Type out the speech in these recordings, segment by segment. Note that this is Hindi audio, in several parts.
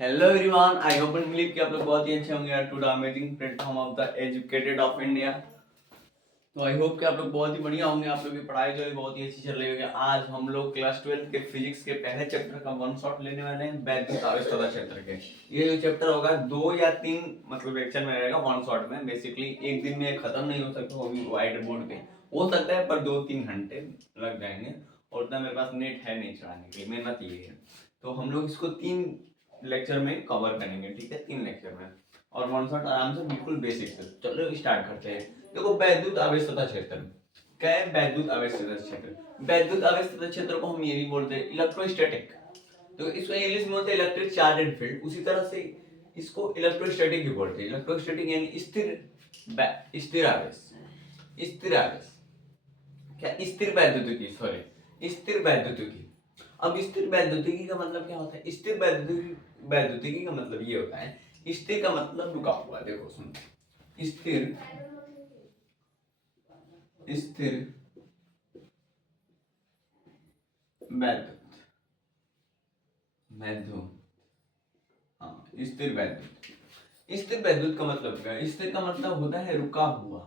Hello everyone, I hope and believe कि आप लोग बहुत ही अच्छे होंगे यार। To the amazing platform of the educated of India. तो आई होप कि आप लोग बहुत ही बढ़िया होंगे। आप लोग की पढ़ाई जो है बहुत ही अच्छी चल रही होगी। आज हम लोग क्लास 12 के फिजिक्स के पहले चैप्टर का वन शॉट लेने वाले हैं, वैद्युत आवेश चैप्टर के। ये जो चैप्टर होगा 2 या 3 मतलब लेक्चर में रहेगा, वन शॉट में। बेसिकली एक दिन में खत्म नहीं हो सकता, वो भी व्हाइट बोर्ड पे हो सकता है, पर 2-3 घंटे लग जाएंगे। और उतना मेरे पास नेट है नहीं चलाने के लिए, मेहनत ये है। तो हम लोग इसको 3 लेक्चर में कवर करेंगे, ठीक है, 3 लेक्चर में। और वन शॉट आराम से, बिल्कुल बेसिक से। चलो स्टार्ट करते हैं। देखो, वैद्युत आवेशतता क्षेत्र क्या है? वैद्युत आवेशतता क्षेत्र, वैद्युत आवेशतता क्षेत्र को हम ये भी बोलते हैं इलेक्ट्रोस्टैटिक। तो इसको इंग्लिश में बोलते हैं इलेक्ट्रिक चार्ज एंड फील्ड। उसी तरह से इसको इलेक्ट्रोस्टैटिक भी बोलते हैं। इलेक्ट्रोस्टैटिक यानी स्थिर आवेश, स्थिर आवेश। क्या? स्थिर वैद्युतिकी, सॉरी, स्थिर वैद्युतिकी। अब स्थिर वैद्युतिकी का मतलब क्या होता है? स्थिर वैद्युतिकी का मतलब ये होता है, स्थिर का मतलब रुका हुआ। देखो सुनो, स्थिर स्थिर वैद्युत वैद्युत हाँ, स्थिर वैद्युत। स्थिर वैद्युत का मतलब क्या है? स्थिर का मतलब होता है रुका हुआ।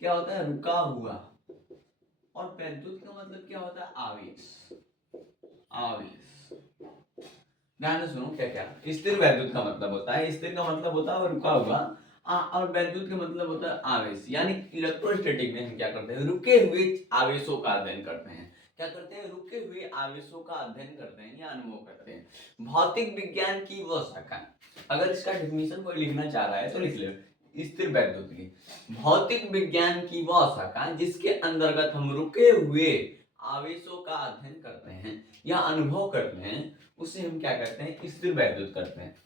क्या होता है? रुका हुआ। और वैद्युत का मतलब क्या होता है? आवेश, आवेश। ध्यान से सुनो क्या क्या स्थिर वैद्युत का मतलब होता है। स्थिर का मतलब होता है रुका हुआ, और वैद्युत का मतलब होता है आवेश। यानी इलेक्ट्रोस्टैटिक में हम क्या करते हैं? रुके हुए आवेशों का अध्ययन करते हैं। क्या करते हैं? रुके हुए आवेशों का अध्ययन करते हैं या अनुभव करते हैं। भौतिक विज्ञान की वह शाखा, अगर इसका डेफिनेशन कोई लिखना चाह रहा है तो लिख ले, स्थिर वैद्युत की भौतिक विज्ञान की वह शाखा जिसके अंतर्गत हम रुके हुए आवेशों का अध्ययन करते हैं या अनुभव करते हैं, उसे हम क्या करते हैं? स्थिर वैद्युत करते हैं।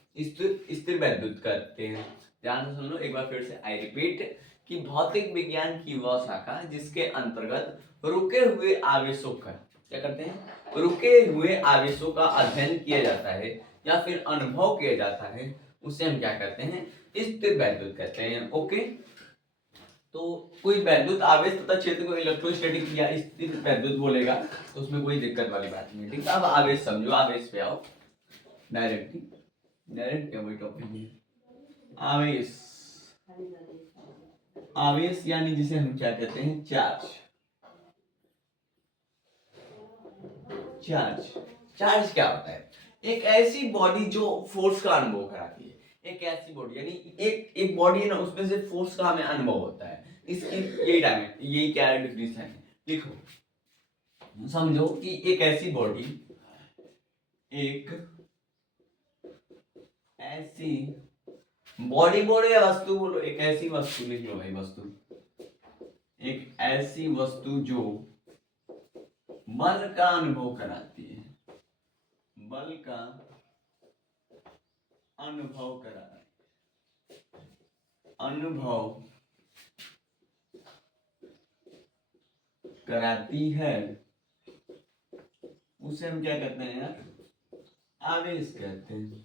स्थिर वैद्युत करते हैं। ध्यान से सुन लो एक बार फिर से, आई रिपीट, कि भौतिक विज्ञान की वह शाखा जिसके अंतर्गत रुके हुए आवेशों का क्या करते हैं? रुके हुए आवेशों का अध्ययन किया जाता है या फिर अनुभव किया जाता है, उसे हम क्या कहते हैं? स्थिर वैद्युत कहते हैं। ओके, तो कोई वैद्युत आवेश तथा क्षेत्र को इलेक्ट्रोस्टैटिक या स्थिर वैद्युत बोलेगा तो उसमें कोई दिक्कत वाली बात नहीं है, ठीक है। अब आवेश समझो, आवेश पे आओ डायरेक्टली। डायरेक्ट क्या वही टॉपिक है, आवेश। आवेश यानी जिसे हम क्या कहते हैं? चार्ज। चार्ज, चार्ज क्या होता है? एक ऐसी बॉडी जो फोर्स का अनुभव कराती है। एक ऐसी बॉडी यानी एक एक बॉडी है ना, उसमें से फोर्स का हमें अनुभव होता है। इसकी यही टाइम है, यही क्या डिफिनेशन है, लिखो। समझो कि एक ऐसी बॉडी, एक ऐसी बॉडी बोलो या वस्तु बोलो, एक ऐसी वस्तु लिख लो भाई, वस्तु। एक ऐसी वस्तु जो बल का अनुभव कराती है, बल का अनुभव कराती है, उसे हम क्या कहते हैं यार? आवेश कहते हैं,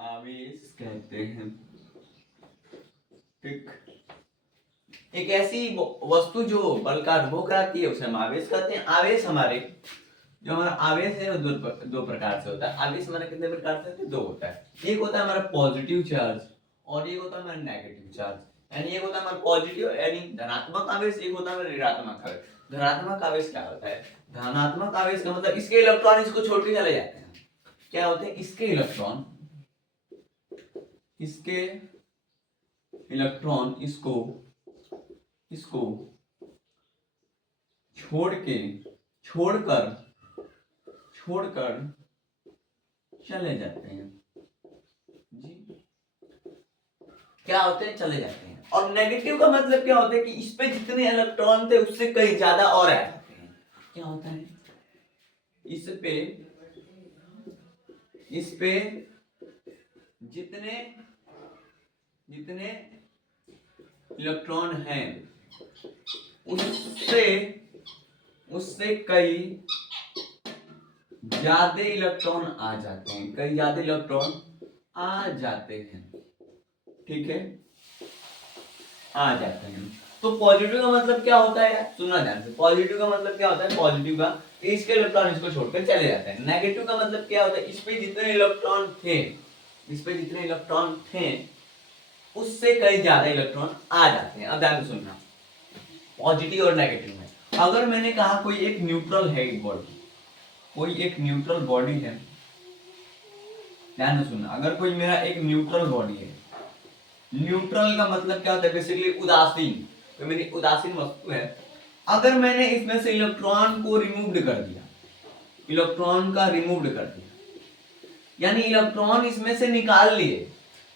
आवेश कहते हैं। ठीक, एक ऐसी वस्तु जो बल का अनुभव कराती है उसे हम आवेश कहते हैं। आवेश हमारे, जो हमारा आवेश है वो दो प्रकार से होता है। आवेश हमारा कितने प्रकार से होता है? दो होता है। एक होता है हमारा पॉजिटिव चार्ज और एक होता है हमारा नेगेटिव चार्ज। यानी एक होता है हमारा पॉजिटिव यानी धनात्मक आवेश, एक होता है हमारा ऋणात्मक आवेश। धनात्मक आवेश क्या होता है? धनात्मक आवेश का मतलब इसके इलेक्ट्रॉन इसको छोड़ के चले जाते हैं। क्या होते हैं? इसके इलेक्ट्रॉन इसको इसको छोड़कर चले जाते हैं जी। क्या होते हैं? चले जाते हैं। और नेगेटिव का मतलब क्या होता है? कि इस पे जितने इलेक्ट्रॉन थे उससे कहीं ज्यादा और आ जाते हैं। क्या होता है? इस पे जितने इलेक्ट्रॉन हैं उससे कई ज्यादा इलेक्ट्रॉन आ जाते हैं, कई ज्यादा इलेक्ट्रॉन आ जाते हैं, ठीक है, आ जाते हैं। तो पॉजिटिव का मतलब क्या होता है? सुनना ध्यान से, पॉजिटिव का मतलब क्या होता है? पॉजिटिव का इसके इलेक्ट्रॉन इसको छोड़कर चले जाते हैं। नेगेटिव का मतलब क्या होता है, इस पे जितने इलेक्ट्रॉन थे उससे कई ज्यादा इलेक्ट्रॉन आ जाते हैं। अब ध्यान से सुनना, पॉजिटिव और नेगेटिव में अगर मैंने कहा कोई एक न्यूट्रल है बॉडी है, ध्यान से सुनना, अगर कोई मेरा एक न्यूट्रल बॉडी है, न्यूट्रल का मतलब क्या होता है, बेसिकली उदासीन, तो मेरी उदासीन वस्तु है, अगर मैंने इसमें से इलेक्ट्रॉन को रिमूव्ड कर दिया, यानी इलेक्ट्रॉन इसमें से निकाल लिए,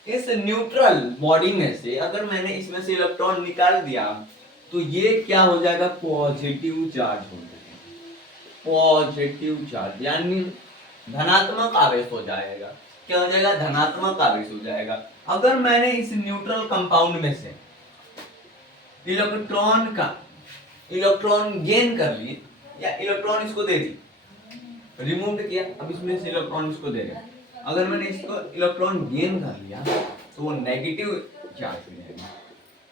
इस न्यूट्रल बॉडी में से अगर मैंने इसमें से इलेक्ट्रॉन निकाल दिया तो ये क्या हो जाएगा, पॉजिटिव चार्ज हो जाएगा, पॉजिटिव चार्ज यानी धनात्मक आवेश हो जाएगा। क्या हो जाएगा, धनात्मक आवेश हो जाएगा। अगर मैंने इस न्यूट्रल कंपाउंड में से इलेक्ट्रॉन गेन कर लिए या इलेक्ट्रॉन इसको दे दी, रिमूव किया, अब इसमें से इलेक्ट्रॉन इसको दे रहे, अगर मैंने इसको इलेक्ट्रॉन गेन कर लिया तो वो नेगेटिव चार्ज हो जाएगा।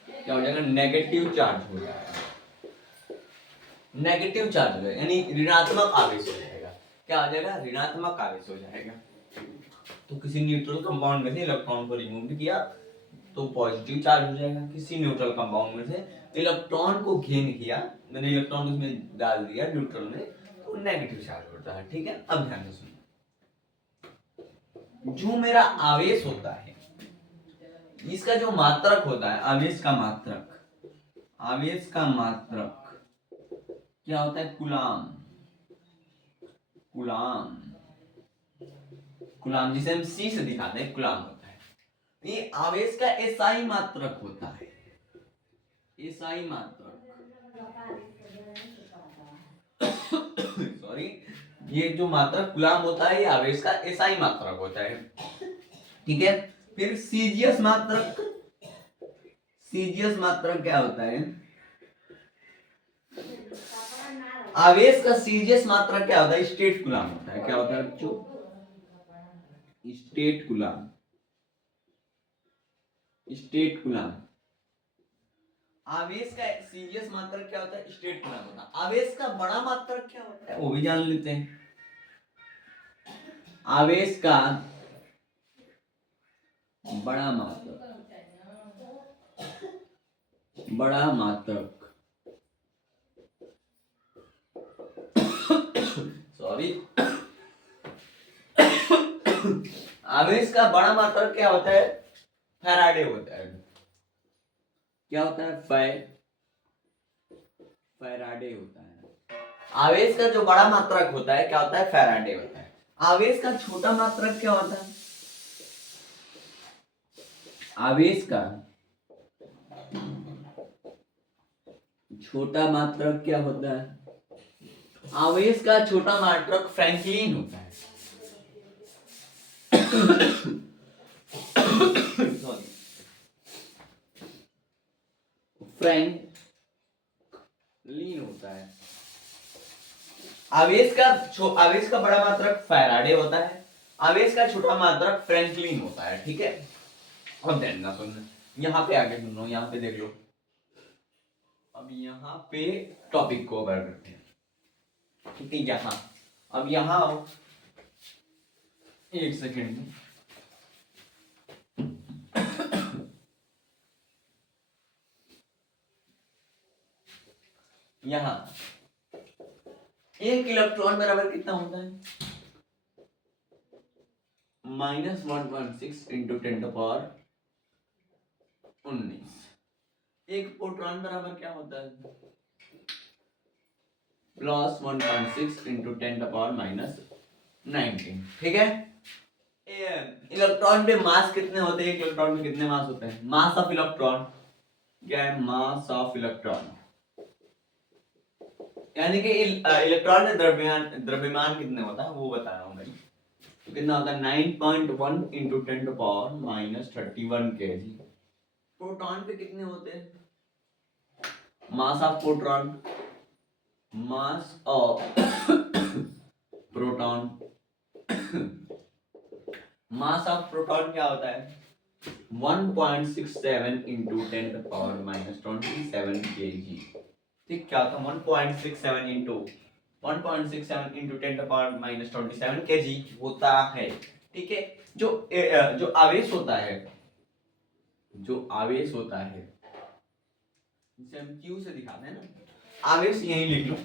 क्या हो जाएगा, नेगेटिव चार्ज हो जाएगा, यानी ऋणात्मक आवेश हो जाएगा। क्या हो जाएगा, ऋणात्मक आवेश हो जाएगा। तो किसी न्यूट्रल कंपाउंड में से इलेक्ट्रॉन को रिमूव किया तो पॉजिटिव चार्ज हो जाएगा, किसी न्यूट्रल कंपाउंड में से इलेक्ट्रॉन को गेन किया, मैंने इलेक्ट्रॉन को इसमें डाल दिया न्यूट्रल में, तो नेगेटिव चार्ज होता है। ठीक है, अब ध्यान से सुनो, जो मेरा आवेश होता है, इसका जो मात्रक होता है, आवेश का मात्रक क्या होता है, कूलाम, जिसे हम सी से दिखाते हैं, कूलाम होता है। ये आवेश का एसआई मात्रक होता है, सॉरी, ये जो मात्रक कूलाम होता है, ये आवेश का एसआई मात्रक होता है। ठीक है, फिर सीजीएस मात्रक क्या होता है, आवेश का सीजीएस मात्रक क्या होता है, स्टेट कूलाम होता है। क्या होता है बच्चों, स्टेट कूलाम। आवेश का सीजीएस मात्रक क्या होता है, स्टेट कूलाम होता है। आवेश का बड़ा मात्रक क्या होता है, वो भी जान लेते हैं। आवेश का बड़ा मात्रक सॉरी, आवेश का बड़ा मात्रक क्या होता है, फैराडे होता है। क्या होता है, फैराडे होता है। आवेश का जो बड़ा मात्रक होता है क्या होता है, फैराडे होता है। आवेश का छोटा मात्रक क्या होता है, आवेश का छोटा मात्रक क्या होता है, आवेश का छोटा मात्रक फ्रैंकलिन होता है। फ्रैंकलिन होता है। आवेश का बड़ा मात्रक फैराडे होता है, आवेश का छोटा मात्रक फ्रैंकलिन होता है। ठीक है, अब ध्यान ना सुनना, यहाँ पे आगे सुन लो, यहाँ पे देख लो। अब यहाँ पे टॉपिक को कवर करते हैं। ठीक है, यहाँ अब यहाँ आओ, एक सेकेंड में, यहाँ एक इलेक्ट्रॉन बराबर कितना होता है, -1.6 इंटू 10⁻19। एक प्रोटॉन बराबर क्या होता है, +1.6 इंटू 10⁻19। ठीक है, इलेक्ट्रॉन पे मास कितने होते हैं, एक इलेक्ट्रॉन में कितने मास होते हैं, मास ऑफ इलेक्ट्रॉन क्या है, मास ऑफ इलेक्ट्रॉन, यानी कि इलेक्ट्रॉन में द्रव्यमान कितने होता है वो बता रहा हूं मैं। तो कितना होता है, 9.1 इंटू 10⁻31 kg। प्रोटॉन पे कितने होते हैं, mass of proton, mass of proton, mass of proton क्या होता है, 1.67 इंटू 10⁻27 kg। ठीक, क्या होता है 1.67 into 1.67 into 10 to the power minus 27 kg होता है। ठीक है, जो आवेश होता है, जो आवेश होता है जिसे हम Q से दिखाते हैं ना, आवेश यही लिख लो।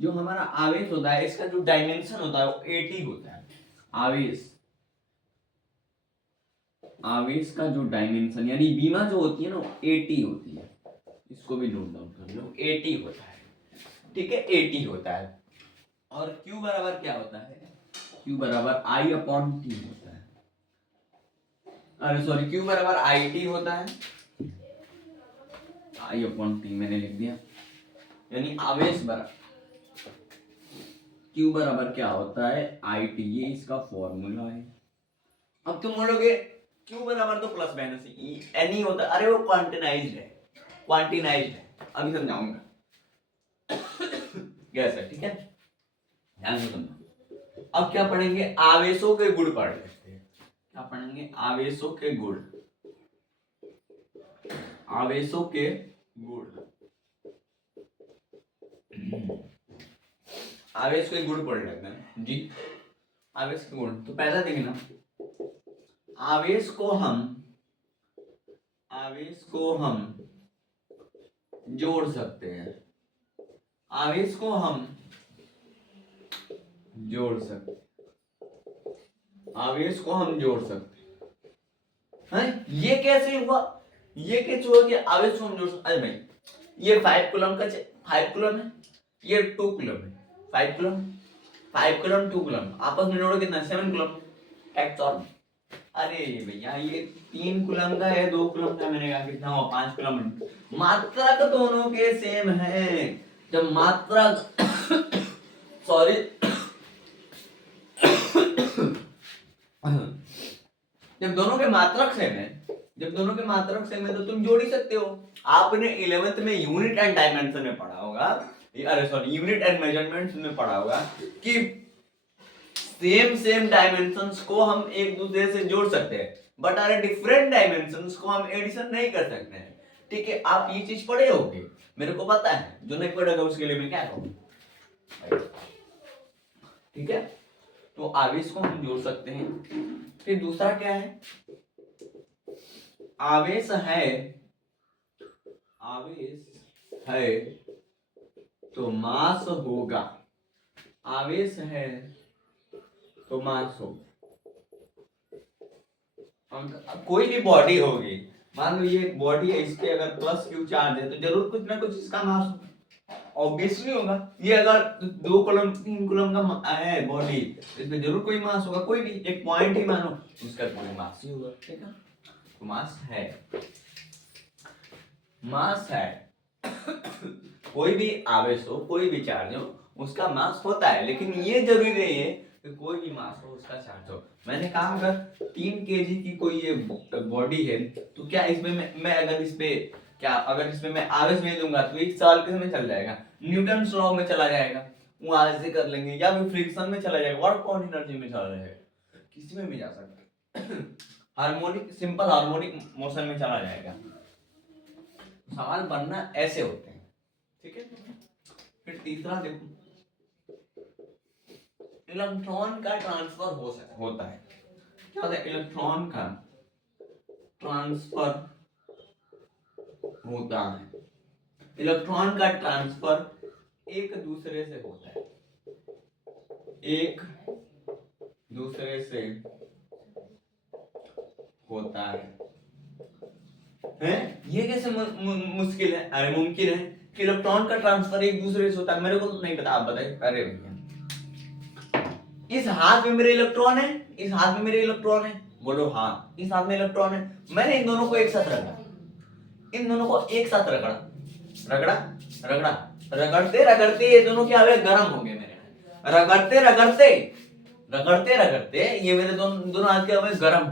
जो हमारा आवेश होता है इसका जो डायमेंशन होता है वो 80 होता है। आवेश का जो डायमेंशन यानी बीमा जो होती है ना वो 80 होती है। इसको भी नोट डाउन कर लो, 80 होता है। ठीक है, 80 होता है। और Q बराबर क्या होता है? Q बराबर I/T होता है। अरे सॉरी, Q बराबर IT होता है। I/T मैंने लिख दिया, यानी आवेश बराबर Q बराबर क्या होता है? IT, ये इसका फॉर्मूला है। अब तुम बोलोगे Q बराबर तो प्लस माइनस N होता है। अरे वो क्वांटिनाइज्ड है, अभी समझाऊंगा कैसे। ठीक है, ध्यान से समझो। अब क्या पढ़ेंगे? आवेशों के गुण पढ़ लेते हैं। क्या पढ़ेंगे? आवेशों के गुण। आवेशों के गुण, आवेश के गुण पढ़ लेते हैं जी। आवेश के गुण तो पहला देखना, आवेश को हम जोड़ सकते हैं। आवेश को हम जोड़ सकते हैं। ये कैसे हुआ? ये कैसे हुआ कि आवेश को हम जोड़ सकते? अरे भाई, ये 5 कूलम है, ये 2 कूलम है। 5 कूलम 2 कूलम आपस में जोड़ो कितना? 7 कूलम एक्सॉन। अरे भैया ये 3 कूलम का है, 2 कूलम का, मैंने कहा कितना हुआ? 5 कूलम। मात्रक दोनों के सेम है। जब मात्रक सॉरी जब दोनों के मात्रक सेम है तो तुम जोड़ ही सकते हो। आपने 11th में यूनिट एंड डायमेंशन में पढ़ा होगा, अरे सॉरी यूनिट एंड मेजरमेंट्स में पढ़ा होगा कि सेम डायमेंशंस को हम एक दूसरे से जोड़ सकते हैं, बट अरे डिफरेंट डायमेंशंस को हम एडिशन नहीं कर सकते हैं। ठीक है, आप ये चीज पढ़े होगे, मेरे को पता है। जो नहीं पढ़ेगा उसके लिए मैं क्या कहूँ। ठीक है, तो आवेश को हम जोड़ सकते हैं। फिर दूसरा क्या है? आवेश है तो मास होगा। आवेश है तो मास होगा। कोई भी बॉडी होगी, मान लो ये एक बॉडी है, इस पे अगर प्लस Q चार्ज है तो जरूर कुछ ना कुछ इसका मास होगा, ऑब्वियसली होगा। ये अगर 2 कूलम 3 कूलम का है बॉडी, इसमें जरूर कोई मास होगा। कोई भी एक पॉइंट ही मानो, उसका कोई मास ही होगा। ठीक है, तो मास है कोई भी आवेश हो, कोई भी चार्ज हो, उसका मास होता है। लेकिन ये जरूरी नहीं है कि कोई भी मास हो उसका चार्ज हो। मैंने कहा अगर 3 kg की कोई ये बॉडी है तो क्या इसमें मैं अगर इसमें मैं आवेश भेज दूंगा तो 1 साल किस में चल जाएगा? न्यूटन लॉ में चला जाएगा, वो ऐसे कर लेंगे, या फिर फ्रिक्शन में चला जाएगा, वर्क ऑन एनर्जी में चला जाएगा, किसी में भी जा सकता है। सिंपल हार्मोनिक मोशन में चला जाएगा। सवाल बनना ऐसे होते हैं। ठीक है, फिर तीसरा देखो, इलेक्ट्रॉन का ट्रांसफर होता है। क्या होता है? इलेक्ट्रॉन का ट्रांसफर होता है। इलेक्ट्रॉन का ट्रांसफर एक दूसरे से होता है, एक दूसरे से होता है। ये कैसे मुश्किल है? अरे मुमकिन है कि इलेक्ट्रॉन का ट्रांसफर एक दूसरे से होता है। मेरे को तो नहीं पता, आप बताइए। अरे भैया, इस हाथ में मेरे इलेक्ट्रॉन है, इस हाथ में मेरे इलेक्ट्रॉन है, बोलो हाँ, इस हाथ में इलेक्ट्रॉन है। मैंने इन दोनों को एक साथ रखा, इन दोनों को एक साथ रगड़ते रगड़ते ये दोनों क्या हुए? गर्म हो गए मेरे। रगड़ते रगड़ते ये मेरे दोनों हाथ क्या हुए? गर्म।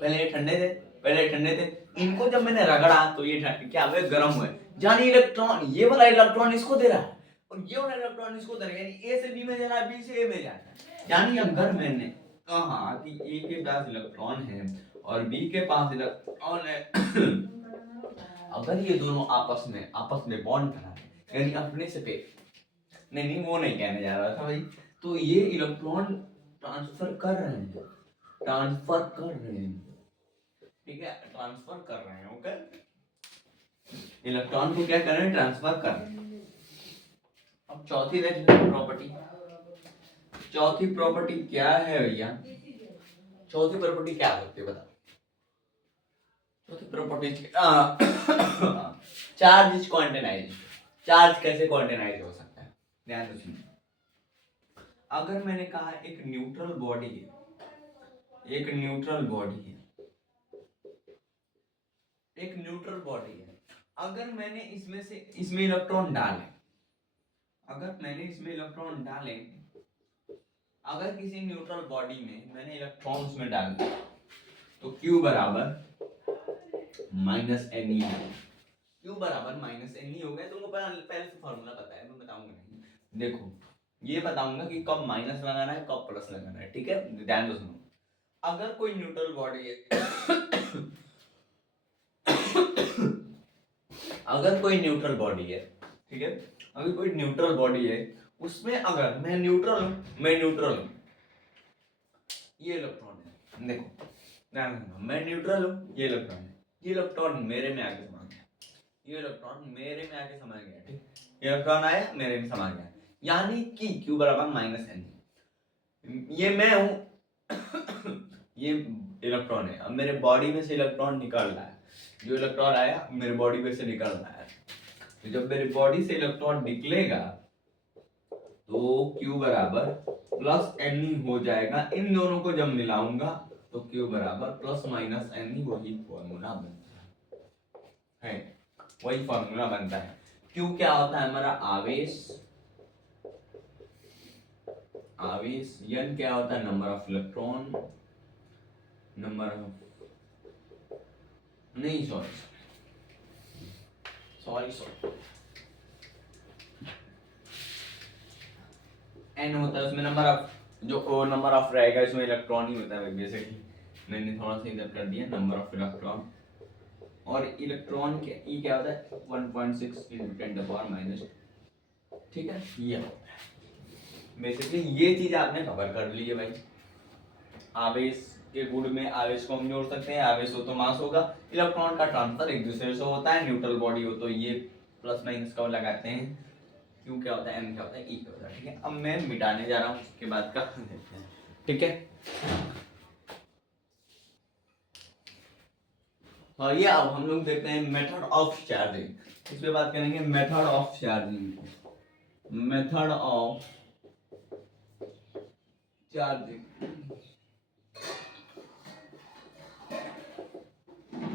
पहले ठंडे थे, इनको जब मैंने रगड़ा तो ये क्या हुए? गर्म हुए। यानी इलेक्ट्रॉन, ये वाला इलेक्ट्रॉन इसको दे रहा है और ये वाला इलेक्ट्रॉन इसको दे रहा है, यानी ए से बी में जा रहा है, बी से ए में जा रहा है। यानी अगर मैंने कहा कि ए के पास इलेक्ट्रॉन है और बी के पास इलेक्ट्रॉन है अगर ये दोनों आपस में बॉन्ड बना, यानी अपने से नहीं वो नहीं कहने जा रहा था भाई। तो ये इलेक्ट्रॉन ट्रांसफर कर रहे हैं, ठीक है, ट्रांसफर कर रहे हैं। ओके, इलेक्ट्रॉन को क्या कर रहे हैं, ट्रांसफर कर रहे हैं। अब चौथी देख लेते हैं प्रॉपर्टी। चौथी प्रॉपर्टी क्या है भैया, चौथी प्रॉपर्टी क्या होती है बताओ। चौथी property charge is quantized. Charge कैसे क्वांटाइज हो सकता है, ध्यान से सुनिए। अगर मैंने कहा एक न्यूट्रल बॉडी है, एक न्यूट्रल बॉडी है, एक न्यूट्रल बॉडी है, अगर मैंने इसमें से इसमें इलेक्ट्रॉन डाले, अगर मैंने इसमें इलेक्ट्रॉन डाले, अगर किसी न्यूट्रल बॉडी में मैंने इलेक्ट्रॉन उसमें डाल दिया तो Q बराबर माइनस एन ई, Q बराबर माइनस एन ई हो गया। तुमको पहले से फॉर्मूला पता है, मैं बताऊंगा नहीं। देखो ये बताऊंगा कि कब माइनस लगाना है कब प्लस लगाना है, ठीक है, ध्यान दो सुनो। अगर कोई न्यूट्रल बॉडी है अगर कोई न्यूट्रल बॉडी है, ठीक है, अगर कोई न्यूट्रल बॉडी है उसमें अगर मैं न्यूट्रल हूं, ये इलेक्ट्रॉन है, देखो ध्यान रखना, मैं न्यूट्रल हूं, ये इलेक्ट्रॉन है, ये इलेक्ट्रॉन मेरे में आके समा गया, ये इलेक्ट्रॉन मेरे में आके समा गया, ठीक, इलेक्ट्रॉन आया मेरे में समा गया, यानी कि Q बराबर माइनस एन। ये मैं हूं ये इलेक्ट्रॉन है, अब मेरे बॉडी में से इलेक्ट्रॉन निकल रहा है, जो इलेक्ट्रॉन आया मेरे बॉडी में से निकल रहा है, तो जब मेरे बॉडी से इलेक्ट्रॉन निकलेगा तो Q बराबर प्लस एन हो जाएगा। इन दोनों को जब मिलाऊंगा तो Q बराबर प्लस माइनस एन, वही फॉर्मूला बनता है, वही फॉर्मूला बनता है। Q क्या होता है हमारा आवेश, आवेश, N क्या होता है number of electron, number of नहीं सॉरी N होता है उसमें नंबर ऑफ, जो नंबर ऑफ रहेगा इसमें इलेक्ट्रॉन ही होता है, जैसे कि मैंने थोड़ा सा इधर कर दिया नंबर ऑफ इलेक्ट्रॉन, और इलेक्ट्रॉन के ई क्या होता है 1.6 × 10⁻⁻, ठीक है, ये होता है बेसिकली। ये चीज आपने कवर कर ली है भाई। आवेश के गुण में आवेश को हम जोड़ सकते हैं, आवेश हो तो मास होगा, इलेक्ट्रॉन का ट्रांसफर एक दूसरे से होता है, न्यूट्रल बॉडी हो तो ये प्लस माइनस का लगाते हैं, Q क्या होता है, N क्या होता है, E क्या होता है, ठीक है। अब मैं मिटाने जा रहा हूँ, उसके बाद का देखते हैं, ठीक है। और ये अब हम लोग देखते हैं मेथड ऑफ चार्जिंग, इस पे बात करेंगे, method of charging, method of charging,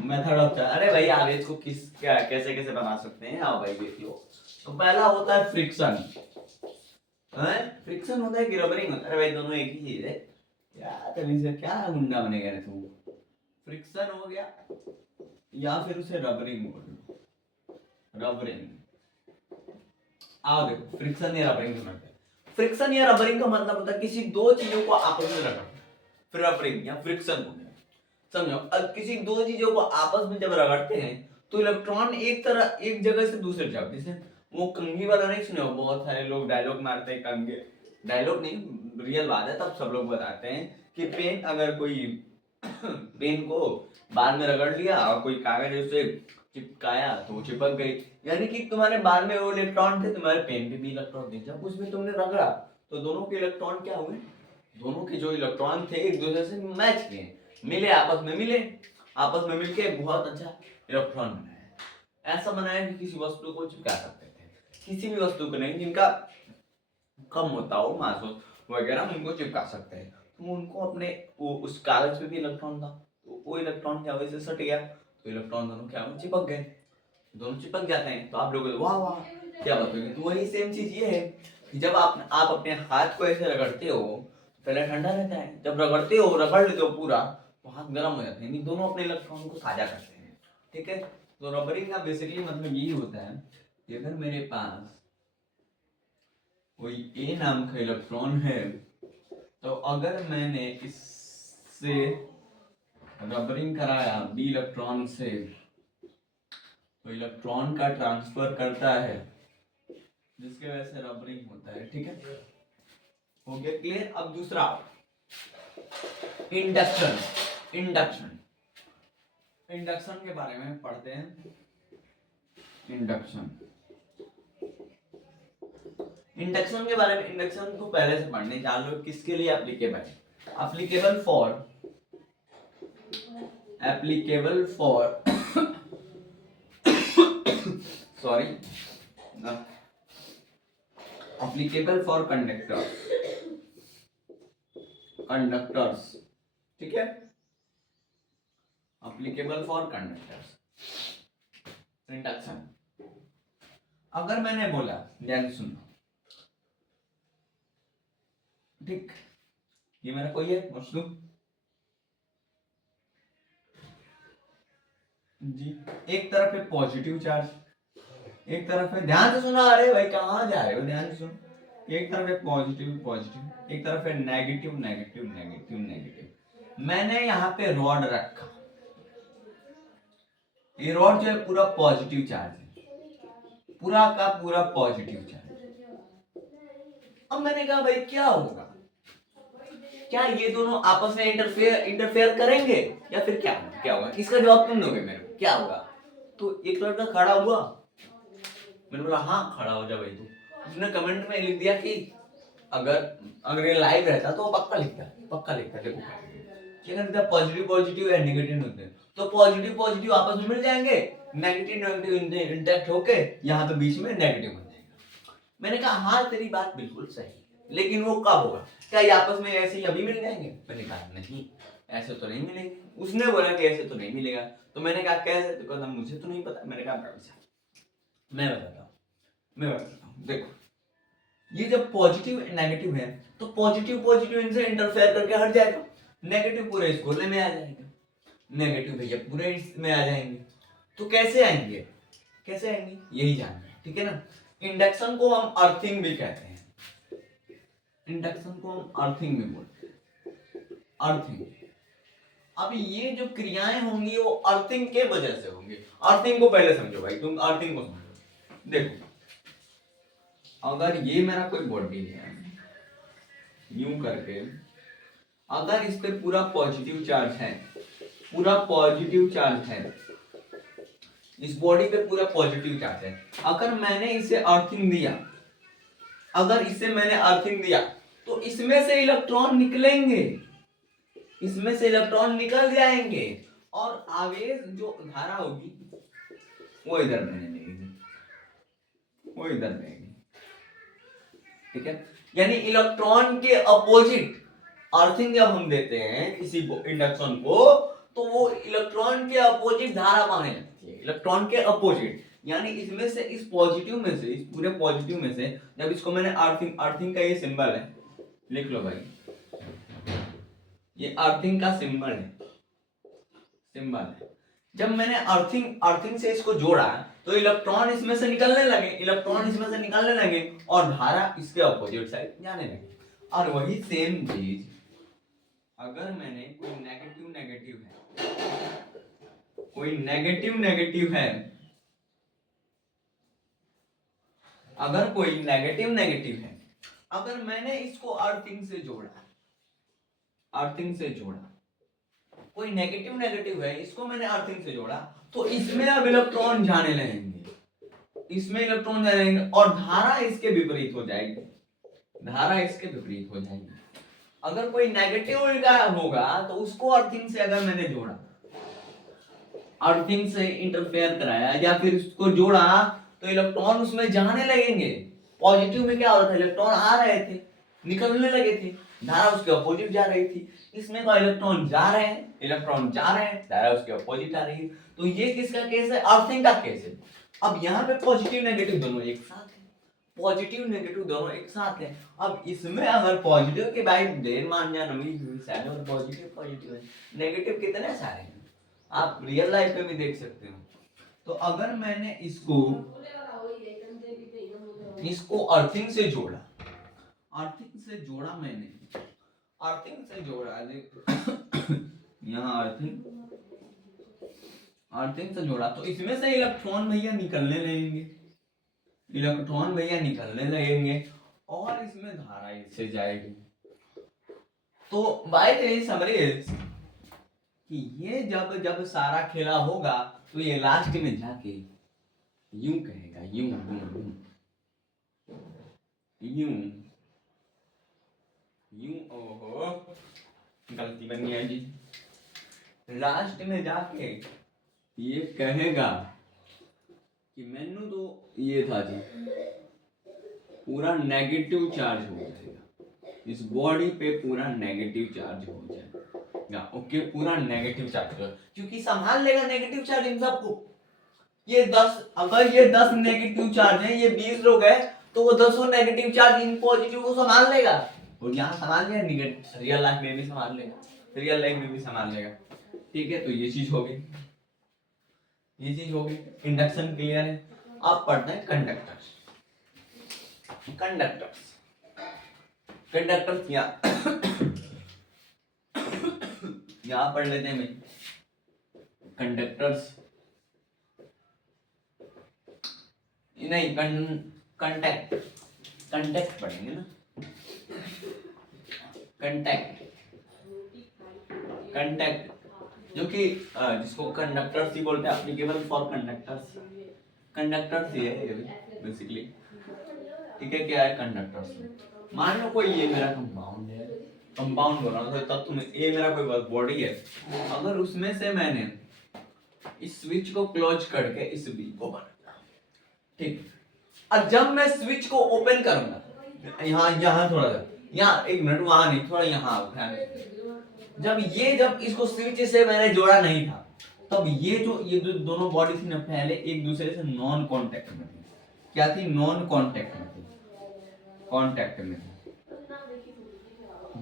method of charge. अरे भाई आवेश को किस क्या कैसे कैसे बना सकते हैं, आओ भाई देख लो। तो पहला होता है फ्रिक्शन, फ्रिक्शन होता है कि रबरिंग होता है, अरे भाई दोनों एक ही चीज है, क्या तभी से क्या गुंडा बनेगा रे तू। फ्रिक्शन हो गया या फिर उसे रबरिंग बोल लो, रबरिंग। आओ देखो फ्रिक्शन या रबरिंग समझते हैं। फ्रिक्शन या रबरिंग का मतलब होता है किसी दो चीजों को आपस में रगड़ना, फिर रबरिंग या फ्रिक्शन हो गया। समझो, अब किसी दो चीजों को आपस में जब रगड़ते हैं तो इलेक्ट्रॉन एक जगह से दूसरी जगह, जैसे वो कंघी वाला नहीं सुने हो, बहुत सारे लोग डायलॉग मारते हैं कंघे, डायलॉग नहीं रियल बात है, तब सब लोग बताते हैं कि पेन अगर कोई पेन को बाल में रगड़ लिया और कोई कागज उसे चिपकाया तो वो चिपक गई, यानी कि तुम्हारे बाल में वो इलेक्ट्रॉन थे, तुम्हारे पेन पे भी इलेक्ट्रॉन थे, जब उसमें तुमने रगड़ा तो दोनों के इलेक्ट्रॉन क्या हुए, दोनों के जो इलेक्ट्रॉन थे एक दूसरे से मैच किए, मिले, आपस में मिले, आपस में मिलके बहुत अच्छा इलेक्ट्रॉन बनाया। ऐसा बनाया कि किसी वस्तु को चिपका सकते थे, किसी भी वस्तु को नहीं जिनका कम होता हो मास वगैरह, उनको चिपका सकते हैं। तो उनको अपने उस कागज पे भी इलेक्ट्रॉन था, तो वो इलेक्ट्रॉन क्या वजह से सट गया, तो इलेक्ट्रॉन दोनों क्या हुए, चिपक गए, दोनों चिपक जाते हैं। तो आप लोग वाह वाह क्या बताओगे, तो वही सेम चीज ये है कि जब आप अपने हाथ को ऐसे रगड़ते हो पहले ठंडा रहता है, जब रगड़ते हो रगड़ लेते हो पूरा तो हाथ गर्म हो जाते हैं, दोनों अपने इलेक्ट्रॉन को साझा करते हैं, ठीक है। तो रबरिंग का बेसिकली मतलब यही होता है कि अगर मेरे पास कोई A नाम का इलेक्ट्रॉन है तो अगर मैंने इससे रबरिंग कराया B इलेक्ट्रॉन से तो इलेक्ट्रॉन का ट्रांसफर करता है जिसके वजह से रबरिंग होता है। ठीक है, हो गया क्लियर। अब दूसरा इंडक्शन। इंडक्शन इंडक्शन के बारे में पढ़ते हैं। इंडक्शन इंडक्शन के बारे में, इंडक्शन को पहले से पढ़ने जान लो किसके लिए एप्लीकेबल है। Applicable for sorry applicable for conductors. ठीक है, एप्लीकेबल फॉर कंडक्टर्स इंडक्शन। अगर मैंने बोला, ध्यान से सुनो, ठीक, ये मेरा कोई है मशरूम जी, एक तरफ है पॉजिटिव चार्ज, एक तरफ है, ध्यान से सुना, अरे भाई कहाँ जा रहे हो, ध्यान से सुनो, एक तरफ है पॉजिटिव पॉजिटिव, एक तरफ है नेगेटिव नेगेटिव नेगेटिव नेगेटिव। मैंने यहाँ पे रॉड रखा, ये रॉड जो है पूरा पॉजिटिव चार्ज है, पूरा का पूरा पॉजिटिव चार्ज। अब मैंने कहा भाई क्या होगा, क्या ये दोनों आपस में इंटरफेयर करेंगे या फिर क्या होगा? इसका जवाब तुम दोगे मेरे को, क्या होगा? तो एक लड़का खड़ा हुआ, मैंने बोला हाँ खड़ा हो जा भाई तू। उसने कमेंट में लिख दिया कि अगर ये लाइव रहता तो पक्का लिखता देखो क्या करता, पॉजिटिव पॉजिटिव है नेगेटिव होते, तो पॉजिटिव पॉजिटिव आपस में मिल जाएंगे, नेगेटिव नेगेटिव इंटैक्ट होके यहाँ पे बीच में नेगेटिव बन जाएगा। मैंने कहा हाँ तेरी बात बिल्कुल सही, लेकिन वो कब होगा? क्या ये आपस में ऐसे ही अभी मिल जाएंगे? मैंने कहा नहीं, ऐसे तो नहीं मिलेंगे। उसने बोला कि ऐसे तो नहीं मिलेगा, तो मैंने कहा कैसे? तो कहता मुझे तो नहीं पता। मैंने कहा मैं बताता हूँ, देखो ये जब पॉजिटिव नेगेटिव है तो पॉजिटिव पॉजिटिव इनसे इंटरफेयर करके हट जाएगा, नेगेटिव पूरे इस गोले में आ जाएगा, नेगेटिव भैया पूरे इसमें आ जाएंगे। तो कैसे आएंगे यही जानना है, ठीक है ना। इंडक्शन को हम अर्थिंग भी कहते हैं, इंडक्शन को हम अर्थिंग भी बोलते हैं, अर्थिंग। अब ये जो क्रियाएं होंगी वो अर्थिंग के वजह से होंगी। अर्थिंग को पहले समझो भाई, तुम अर्थिंग को समझो। देखो अगर ये मेरा कोई बॉडी है, यूं करके अगर इस पे पूरा पॉजिटिव चार्ज है, इस बॉडी पे पूरा पॉजिटिव चार्ज है, अगर मैंने इसे अर्थिंग दिया, तो इसमें से इलेक्ट्रॉन निकलेंगे, इसमें से इलेक्ट्रॉन निकल जाएंगे और आवेश जो धारा होगी वो इधर बहने लगेगी, ठीक है। यानी इलेक्ट्रॉन के अपोजिट अर्थिंग जब हम देते हैं किसी इंडक्शन को, तो वो इलेक्ट्रॉन के अपोजिट धारा बहने लगती है, इलेक्ट्रॉन के अपोजिट। यानी इसमें से इस पॉजिटिव में से, इस पूरे पॉजिटिव में से जब इसको मैंने अर्थिंग का ये सिंबल है, लिख लो भाई, ये अर्थिंग का सिंबल है। जब मैंने अर्थिंग से इसको जोड़ा तो इलेक्ट्रॉन इसमें से निकलने लगे और धारा इसके अपोजिट साइड जाने लगी। और वही सेम चीज अगर मैंने कोई नेगेटिव है, अगर कोई नेगेटिव है, अगर मैंने इसको अर्थिंग से जोड़ा, कोई नेगेटिव है, इसको मैंने अर्थिंग से जोड़ा, तो इसमें अब इलेक्ट्रॉन जाने लगेंगे, और धारा इसके विपरीत हो जाएगी, अगर कोई नेगेटिव का होगा तो उसको अर्थिंग से अगर मैंने जोड़ा, अर्थिंग से इंटरफेयर कराया या फिर उसको जोड़ा, तो इलेक्ट्रॉन उसमें जाने लगेंगे। पॉजिटिव में क्या हो रहा था, इलेक्ट्रॉन आ रहे थे, निकलने लगे थे, धारा उसके अपोजिट जा रही थी। इसमें तो इलेक्ट्रॉन जा रहे हैं, धारा उसके अपोजिट आ रही है। तो ये किसका केस है? अर्थिंग का केस है। अब यहाँ पे पॉजिटिव नेगेटिव दोनों एक साथ है, अब इसमें अगर पॉजिटिव के भाई देर मान जाना और पॉजिटिव है, नेगेटिव कितने सारे हैं आप रियल लाइफ में भी देख सकते हो। तो अगर मैंने इसको अर्थिंग से जोड़ा, यहाँ अर्थिंग से जोड़ा, तो इसमें से इलेक्ट्रॉन भैया निकलने लगेंगे, इलेक्ट्रॉन भैया निकलने लगेंगे और इसमें धारा इससे जाएगी। तो बाय द समरीज कि ये जब जब सारा खेला होगा तो ये लास्ट में जाके यूं कहेगा, यूं यूं यूं यूं, ओहो गलती बन गया जी। लास्ट में जाके ये कहेगा कि मैनू तो ये था जी, पूरा नेगेटिव चार्ज हो जाएगा इस बॉडी पे, पूरा नेगेटिव चार्ज हो जाएगा। ओके, पूरा नेगेटिव चार्ज हो जाएगा क्योंकि संभाल लेगा नेगेटिव चार्ज इन सबको। ये 10, अगर ये 10 नेगेटिव चार्ज है, ये 20 लोग है, तो वो 10 नेगेटिव चार्ज इन पॉजिटिव को संभाल लेगा। और यहाँ संभाल लेगा, निगेटिव रियल लाइफ में भी संभाल लेगा, रियल लाइफ में भी संभाल लेगा। ठीक है, तो ये चीज हो गई, ये चीज हो गई। इंडक्शन क्लियर है। अब पढ़ते हैं कंडक्टर्स। कंडक्टर्स कंडक्टर्स यहाँ पढ़ लेते हैं भाई। कंडक्टर्स नहीं, कंटैक्ट, कंटैक्ट पढ़ेंगे ना, कंटैक्ट, कंटैक्ट जो कि जिसको कंडक्टर्स ही बोलते हैं, एप्लीकेबल फॉर कंडक्टर्स। कंडक्टर्स ही है ये बेसिकली। ठीक है, क्या है कंडक्टर्स? मान लो कोई ये मेरा कंपाउंड है, कंपाउंड बोल रहा हूँ, तत्व में ये मेरा कोई बॉडी है, अगर उसमें से मैंने इस स्विच को क्लोज करके इस बी को बंद, ठीक, और जब मैं स्विच को ओपन करूंगा, यहाँ थोड़ा सा, यहाँ एक मिनट, वहां नहीं, थोड़ा यहाँ जब इसको स्विच से मैंने जोड़ा नहीं था, तब ये दोनों बॉडी थी ना, पहले एक दूसरे से नॉन कांटेक्ट में थी। क्या थी? नॉन कांटेक्ट में थी, कांटेक्ट में थी।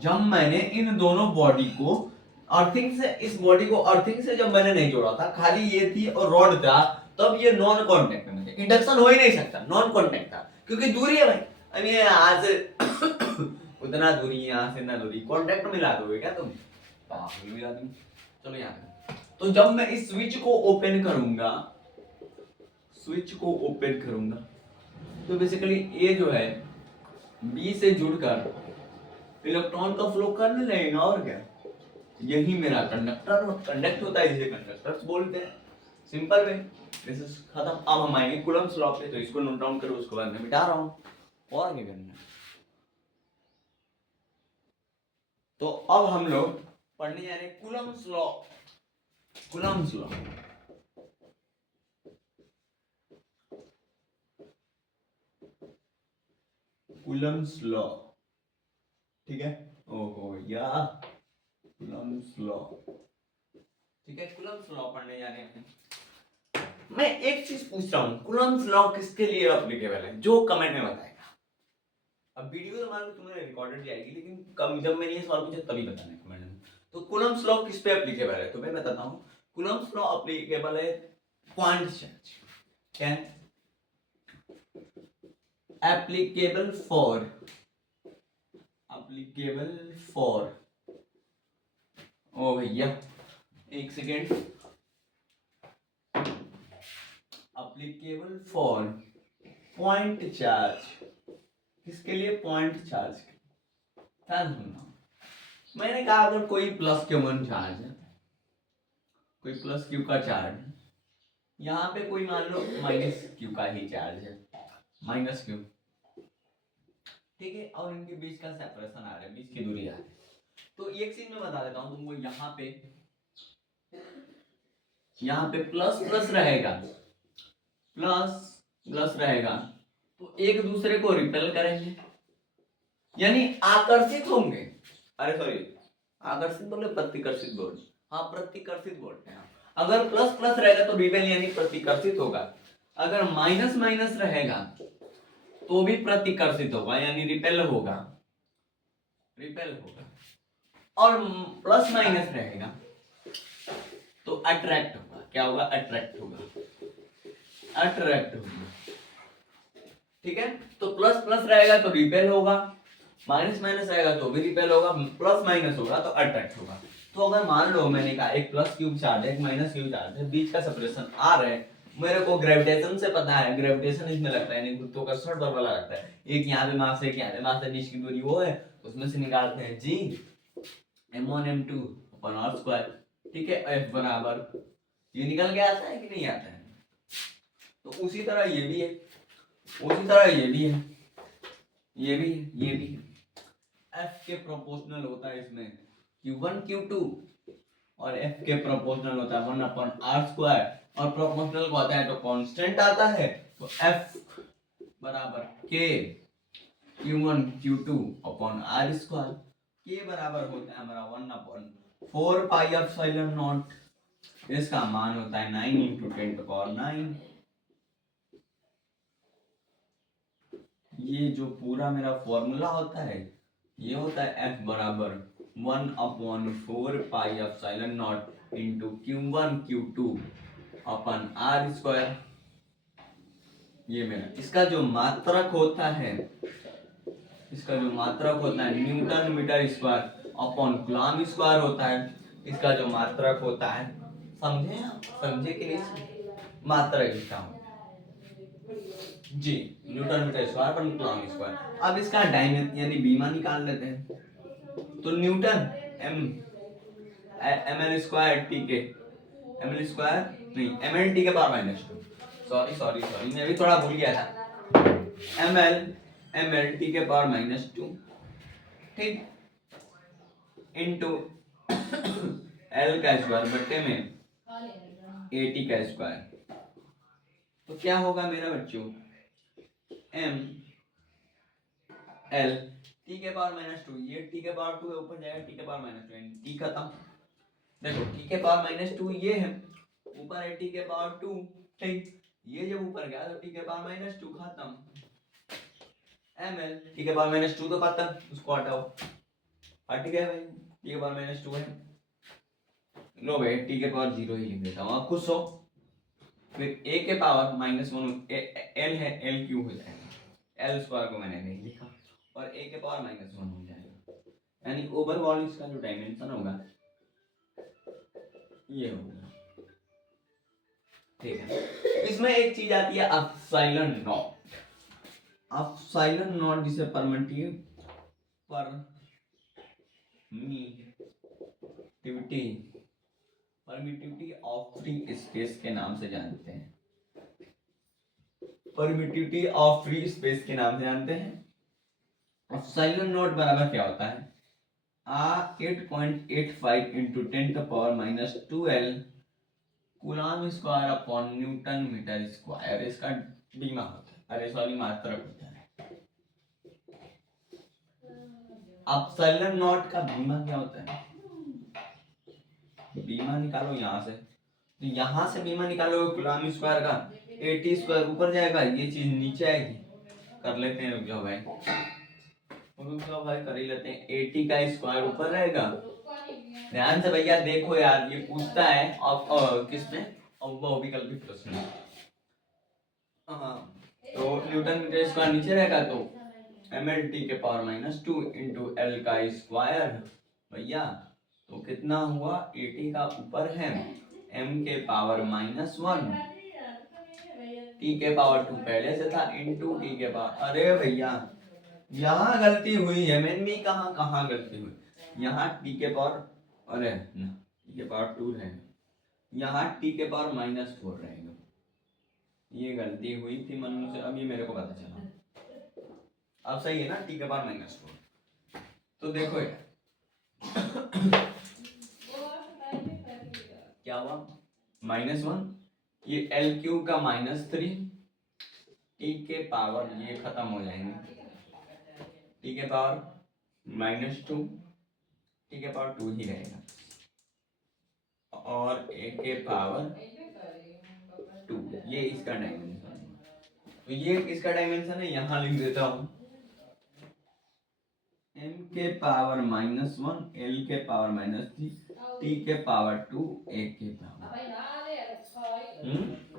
जब मैंने इन दोनों बॉडी को अर्थिंग से, इस बॉडी को अर्थिंग से जब मैंने नहीं जोड़ा था, खाली ये थी और रॉड था, तब ये नॉन कांटेक्ट में थे। इंडक्शन हो ही नहीं सकता, नॉन कांटेक्ट था, क्योंकि दूरी है भाई। अब ये यहाँ से उतना दूरी, यहाँ से ना दूरी, कांटेक्ट मिला दोगे क्या तुम? मिला दूं। चलो यहाँ, तो जब मैं इस स्विच को ओपन करूंगा, स्विच को ओपन करूंगा, तो बेसिकली ये जो है बी से जुड़कर इलेक्ट्रॉन का फ्लो करने लगेगा, और क्या? यही मेरा कंडक्टर कंडक्ट होता है, जिसे कंडक्टर्स बोलते हैं। सिंपल वे, दिस इज खत्म। अब हम आएंगे कूलम्ब्स लॉ पे, तो इसको नोट डाउन करो, उसको बाद में मिटा रहा हूं, और आगे करना है। तो अब हम लोग पढ़ने जा रहे हैं Coulomb's law. Coulomb's law, Coulomb's law, ठीक है। ओहो या कूलम्ब्स लॉ, ठीक है, कूलम्ब्स लॉ पढ़ने जा रहे हैं। मैं एक चीज पूछ रहा हूँ, कूलम्ब्स लॉ किसके लिए एप्लीकेबल है? जो कमेंट में बताएगा। अब वीडियो तो मान लो तुम्हें रिकॉर्डेड जाएगी, लेकिन कम जब मैंने ये सवाल पूछा तभी बताना है कमेंट में। तो कूलम्ब्स लॉ किस पे एप्लीकेबल है? तो मैं बताता हूँ। कूलम्ब्स लॉ एप्लीकेबल है पॉइंट चार्ज। क्या है? एप्लीकेबल फॉर ओ भैया एक second, applicable for point charge. किसके लिए? Point charge. ध्यान सुनना, मैंने कहा अगर कोई प्लस Q1 चार्ज है, कोई प्लस Q का चार्ज है, यहाँ पे कोई मान लो माइनस Q का ही चार्ज है, माइनस Q, ठीक है, और इनके बीच का सेपरेशन आ रहा है, बीच की दूरी आ रही है। तो एक चीज मैं बता देता हूँ तुमको, यहाँ पे प्लस प्लस रहेगा, प्लस प्लस रहेगा, तो एक दूसरे को रिपेल करेंगे, यानी आकर्षित होंगे। अरे सॉरी, आकर्षित बोले, प्रतिकर्षित बोल, हाँ प्रतिकर्षित बोलते हैं। अगर प्लस प्लस रहेगा तो रिपेल यानी प्रतिकर्षित होगा, अगर माइनस माइनस रहेगा तो भी प्रतिकर्षित होगा, यानी रिपेल होगा, रिपेल होगा। और प्लस माइनस रहेगा तो अट्रैक्ट होगा। क्या होगा? अट्रैक्ट होगा, अट्रैक्ट होगा, ठीक है। तो प्लस प्लस रहेगा तो रिपेल होगा, माइनस माइनस रहेगा तो भी रिपेल होगा, प्लस माइनस होगा तो अट्रैक्ट होगा। तो अगर मान लो मैंने कहा एक प्लस क्यूब चार्ज है, एक माइनस क्यूब चार्ज है, बीच का सेपरेशन आर है, मेरे को ग्रेविटेशन से पता है, ग्रेविटेशन इसमें लगता है, नहीं गुरुत्वाकर्षण बल वाला लगता है। एक यहाँ पे मास है, एक यहाँ पे मास है, बीच की दूरी वो है, उसमें से निकालते हैं जी m1 m2 अपन r स्क्वायर। ठीक है, F बराबर ये निकल के आता है कि नहीं आता है। तो उसी तरह ये भी है, उसी तरह ये भी है, ये भी है, ये भी है। F के प्रोपोर्शनल होता है इसमें Q1 Q2 और F के प्रोपोर्शनल होता है 1/r स्क्वायर, और प्रोपोर्शनल को आता है तो कांस्टेंट आता है, तो F बराबर K Q1 Q2 upon R square. K बराबर होता है हमारा 1/4 पाई एप्सिलॉन नॉट, इसका मान होता है 9 × 10⁹। ये जो पूरा मेरा फॉर्मूला होता है ये होता है F बराबर 1/4 pi epsilon not into Q1 Q2 upon R square. ये मेरा इसका जो मात्रक होता है, इसका जो मात्रक होता है newton metre square upon coulomb square होता है। इसका जो मात्रक होता है, समझे आप, समझे कि नहीं, मात्रक इसका जी newton metre square upon coulomb square. अब इसका डायमेंशन यानी बीमा निकाल लेते हैं, तो न्यूटन ml स्क्वायर टी के ml स्क्वायर नहीं ml टी के पावर -2, सॉरी सॉरी सॉरी मैं भी थोड़ा भूल गया था, ml टी के पावर -2, ठीक, इंटू एल का स्क्वायर बट्टे में एटी का स्क्वायर। तो क्या होगा मेरा बच्चों, एम एल टी के पावर -2, ये टी के पावर 2 है, ऊपर जाएगा टी के पावर -2, टी खत्म। देखो टी के पावर -2 ये है, ऊपर है टी के पावर 2, ठीक, ये जब ऊपर गया तो टी के पावर -2 खत्म, एम एल टी के पावर -2 तो खत्म, उसको हटाओ, हट गया भाई, टी के पावर -2 है, लो भाई टी के पावर 0 ही लिख देता हूँ, आप खुश हो। फिर a के पावर -1 एल है, एल क्यू हो जाएगा, एल स्क्वायर को मैंने नहीं लिखा, और a के पावर -1 हो जाएगा, यानी ओवरऑल इसका जो डायमेंशन होगा ये होगा, ठीक है। इसमें एक चीज आती है एप्सिलॉन नॉट, एप्सिलॉन नॉट जिसे परमिटिविटी ऑफ फ्री स्पेस के नाम से जानते हैं, परमिटिविटी ऑफ फ्री स्पेस के नाम से जानते हैं। एप्सिलॉन नॉट बराबर क्या होता है, 8.85 × 10⁻²L coulomb square upon newton metre square, इसका बीमा होता है, अरे सॉरी मात्रक होता है। एप्सिलॉन नॉट का बीमा क्या होता है, बीमा निकालो यहाँ से, तो यहाँ से बीमा निकालो कूलम स्क्वायर का, 80 स्क्वायर ऊपर जाएगा, ये चीज नीचे आएगी, कर लेते हैं, रुक जाओ भाई, कर ही लेते हैं, 80 का स्क्वायर ऊपर रहेगा, ध्यान से भैया देखो यार, ये पूछता है किसमें, अवकलनित प्रश्न, हाँ, तो न्यूटन मीटर स्क्वायर नीचे रहेगा, तो ml टी के पावर -2 इंटू एल का स्क्वायर भैया, तो कितना हुआ, 80 का ऊपर है, m के पावर -1 टी के पावर 2 पहले से था, इंटू टी के पावर, अरे भैया यहाँ गलती हुई है, मैंने भी कहाँ गलती हुई, यहाँ टी के पावर, अरे टी के पावर 2 रहेगा, यहाँ टी के पावर -4 रहेगा, ये गलती हुई थी मनु से, अब ये मेरे को पता चला, अब सही है ना, टी के पावर -4। तो देखो यार क्या हुआ, -1, ये एल क्यूब का -3, टी के पावर ये खत्म हो जाएंगे, टी के पावर -2, टी के पावर 2 ही रहेगा, और ए के पावर 2, ये इसका डायमेंशन है, तो ये इसका डायमेंशन है, यहाँ लिख देता हूँ, m के पावर -1 एल के पावर -3 टी के पावर 2 ए के पावर,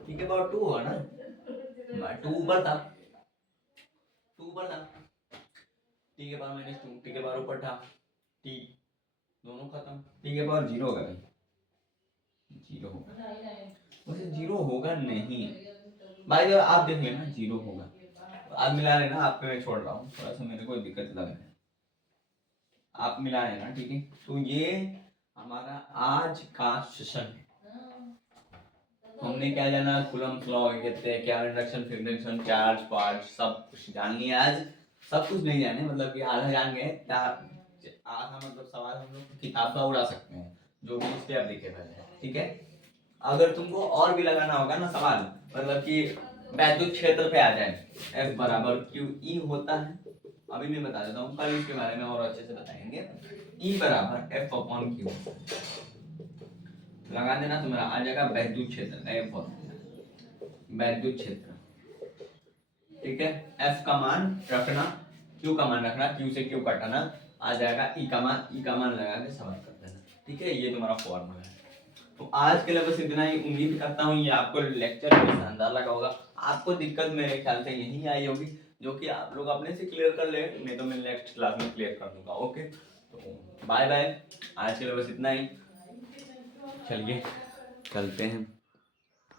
टी के पावर 2 होगा ना, 2 ऊपर था, 2 ऊपर था, टी के पावर -2 टी के पावर ऊपर था, टी दोनों खत्म, टी के पावर 0 होगा भाई, 0 होगा, वैसे जीरो होगा नहीं भाई, जब आप देख लेना जीरो होगा। आप मिला लेना, आप पे मैं छोड़ रहा हूँ, थोड़ा सा मेरे को दिक्कत लग रहा है, आप मिला लेना, ठीक है। तो ये हमारा आज का सेशन है। हमने क्या जाना, कूलम्ब्स लॉ कहते हैं, क्या इंडक्शन, फ्रिक्शन, चार्ज, पार्ट, सब कुछ जान लिया आज। सब कुछ नहीं जाने मतलब कि आधा जान गए, आधा मतलब सवाल हम लोग किताब का उड़ा सकते हैं, जो भी इस पे आप देखे पहले, ठीक है। अगर तुमको और भी लगाना होगा ना सवाल, मतलब कि वैद्युत क्षेत्र पे आ जाए, F बराबर क्यू ई होता है, अभी मैं बता देता हूँ, कल इसके बारे में और अच्छे से बताएंगे। E बराबर F अपॉन क्यू लगा देना, तुम्हारा आ जाएगा वैद्युत क्षेत्र, वैद्युत क्षेत्र, ठीक है। F का मान रखना, Q का मान रखना, Q से Q कटाना, आ जाएगा E का मान लगा के सवाल कर देना, ठीक है। ये तुम्हारा फॉर्मूला है। तो आज के लिए बस इतना ही, उम्मीद करता हूँ ये आपको लेक्चर में शानदार लगा होगा। आपको दिक्कत मेरे ख्याल से यही आई होगी, जो कि आप लोग अपने से क्लियर कर ले, नहीं तो मैं नेक्स्ट क्लास में क्लियर कर दूंगा। ओके, तो बाय बाय, आज के लिए बस इतना ही, चलिए चलते हैं।